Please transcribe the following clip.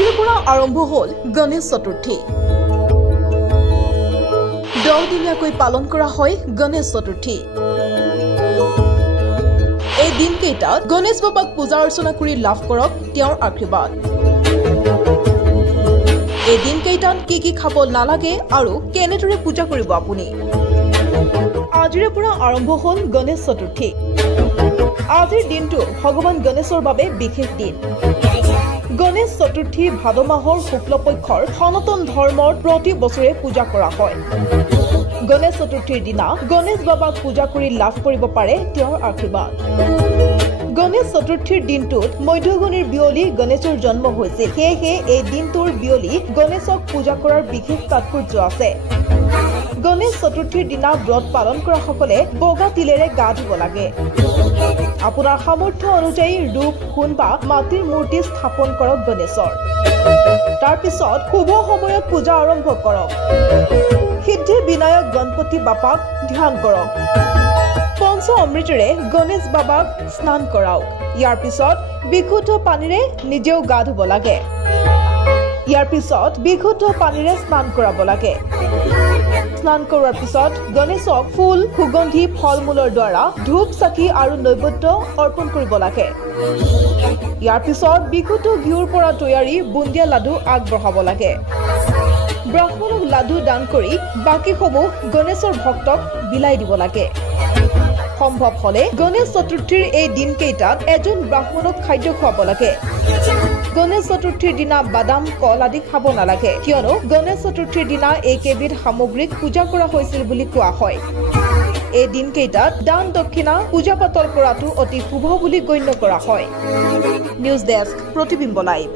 আজিৰ পৰা আৰম্ভ হ'ল গণেশ চতুৰ্থী। 10 দিনীয়াকৈ পালন কৰা হয় গণেশ চতুৰ্থী। এই দিনকেইটাত গণেশ বাবাক পূজা অৰ্চনা কৰি লাভ কৰক তেওঁৰ আশীৰ্বাদ। এই দিনকেইটাত কি খাব নালাগে আৰু কেনেদৰে পূজা কৰিব আপুনি। আজিৰ পৰা আৰম্ভ হ'ল গণেশ চতুৰ্থী। আজিৰ দিনটো ভগৱান গণেশৰ বাবে বিশেষ দিন। গণেশ চতুৰ্থী ভাদ মাহৰ শুক্লপক্ষৰ সনাতন ধৰ্মৰ প্ৰতি বছৰে পূজা কৰা হয়। গণেশ চতুৰ্থীৰ দিনা গণেশ বাবাক পূজা কৰি লাভ কৰিব পাৰে তেওঁৰ আশীৰ্বাদ। গণেশ চতুৰ্থীৰ দিনটোত মধ্যগণিৰ বিয়লি গণেশৰ জন্ম হৈছিল। সেয়েহে এই দিনটোৰ বিয়লি গণেশক পূজা কৰাৰ বিশেষ তাৎপৰ্য আছে। গণেশ চতুৰ্থীৰ দিনা ব্ৰত পালন কৰা সকলে বগা তিলেৰে গা ধুব লাগে। আপোনাৰ সামৰ্থ্য অনুযায়ী ৰূপ সোণ বা মাটিৰ মূৰ্তি স্থাপন কৰক গণেশৰ। তাৰ পিছত শুভ সময়ত পূজা আৰম্ভ কৰক। সিদ্ধি বিনায়ক গণপতি বাপাক ধ্যান কৰক। পঞ্চ অমৃতেৰে গণেশ বাবাক স্নান কৰাওক। ইয়াৰ পিছত বিশুদ্ধ পানীৰে নিজেও গা ধুব লাগে। ইয়াৰ পিছত বিশুদ্ধ পানীৰে স্নান কৰাব লাগে। স্নান কৰোৱাৰ পিছত গণেশক ফুল সুগন্ধি ফল মূলৰ দ্বাৰা ধূপ চাকি আৰু নৈবেদ্য অৰ্পণ কৰিব লাগে। ইয়াৰ পিছত বিশুদ্ধ ঘিউৰ পৰা তৈয়াৰী বুন্দিয়া লাডু আগবঢ়াব লাগে। ব্ৰাহ্মণক লাডু দান কৰি বাকীসমূহ গণেশৰ ভক্তক বিলাই দিব লাগে। সম্ভৱ হলে গণেশ চতুৰ্থীৰ এই দিনকেইটাত এজন ব্ৰাহ্মণক খাদ্য খুৱাব লাগে। গণেশ চতুৰ্থীৰ দিনা বাদাম কল আদি খাব নালাগে, কিয়নো গণেশ চতুৰ্থীৰ দিনা এইকেইবিধ সামগ্ৰীক পূজা কৰা হৈছিল বুলি কোৱা হয়। এই দিনকেইটাত দান দক্ষিণা পূজা পাতল কৰাটো অতি শুভ বুলি গণ্য কৰা হয়। নিউজ ডেস্ক, প্ৰতিবিম্ব লাইভ।